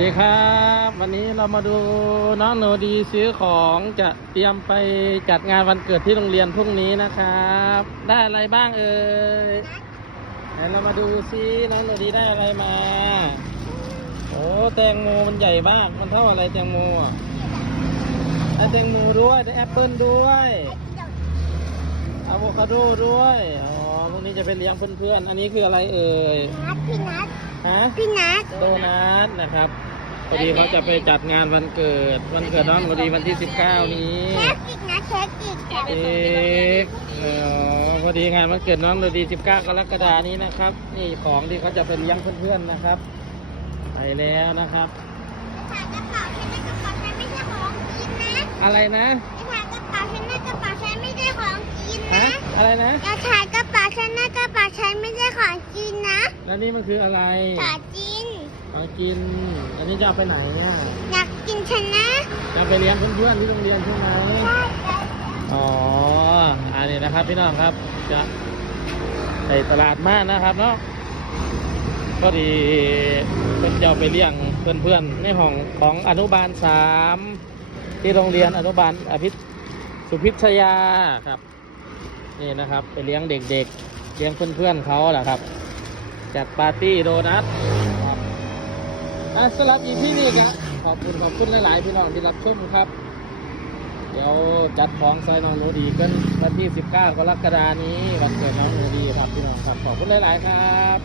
ดีครับ วันนี้เรามาดูน้องโนดีซื้อของจะเตรียมไปจัดงานวันเกิดที่โรงเรียนพรุ่งนี้นะครับ ได้อะไรบ้างเอ่ยไหนเรามาดูซิน้องโนดีได้อะไรมาโอ้แตงโมมันใหญ่มากมันเท่าอะไรแตงโมอะได้แตงโมด้วยได้แอปเปิลด้วยอะโวคาโดด้วยอ๋อพรุ่งนี้จะเป็นเลี้ยงเพื่อนๆอันนี้คืออะไรเอ่ยนัดพี่นัดฮะพี่นัดโดนัทนะครับ พอดีเขาจะไปจัดงานวันเกิด วันเกิดน้องพอดีวันที่ 19 นี้เค้กอีกนะเค้กอีกเอกเออพอดีงานวันเกิดน้องพอดี 19 กรกฎานี้นะครับ นี่ของที่เขาจะไปเลี้ยงเพื่อนๆนะครับ ไปแล้วนะครับถ่ายกระเป๋าฉันในกระเป๋าฉันไม่ใช่ของกินนะอะไรนะถ่ายกระเป๋าฉันในกระเป๋าฉันไม่ใช่ของกินฮะนะอะไรนะ อย่าถ่ายกระเป๋าฉันในกระเป๋าฉันไม่ใช่ของกินนะแล้วนี่มันคืออะไรของกิน ของกิน อันนี้จะเอาไปไหนเนี่ยอยากกินฉันนะจะเอาไปเลี้ยงเพื่อนๆที่โรงเรียนใช่ไหมใช่ใช่อ๋อ อันนี้นะครับพี่น้องครับ จะไปตลาดมากนะครับเนาะก็ดีเป็นจะเอาไปเลี้ยงเพื่อนๆในห้องของอนุบาลสามที่โรงเรียนอนุบาลอภิสุพิชยาครับ นี่นะครับ ไปเลี้ยงเด็กๆเลี้ยงเพื่อนๆเขาแหละครับจัดปาร์ตี้โดนัทครับ อะสำหรับอีพีนี้ครับขอบคุณขอบคุณหลายๆพี่น้องที่รับชมครับ เดี๋ยวจัดของใส่น้องโนดีกันวันที่ 19กรกฎานี้วันเกิดน้องโนดีครับพี่น้องครับขอบคุณหลาย ๆ ครับ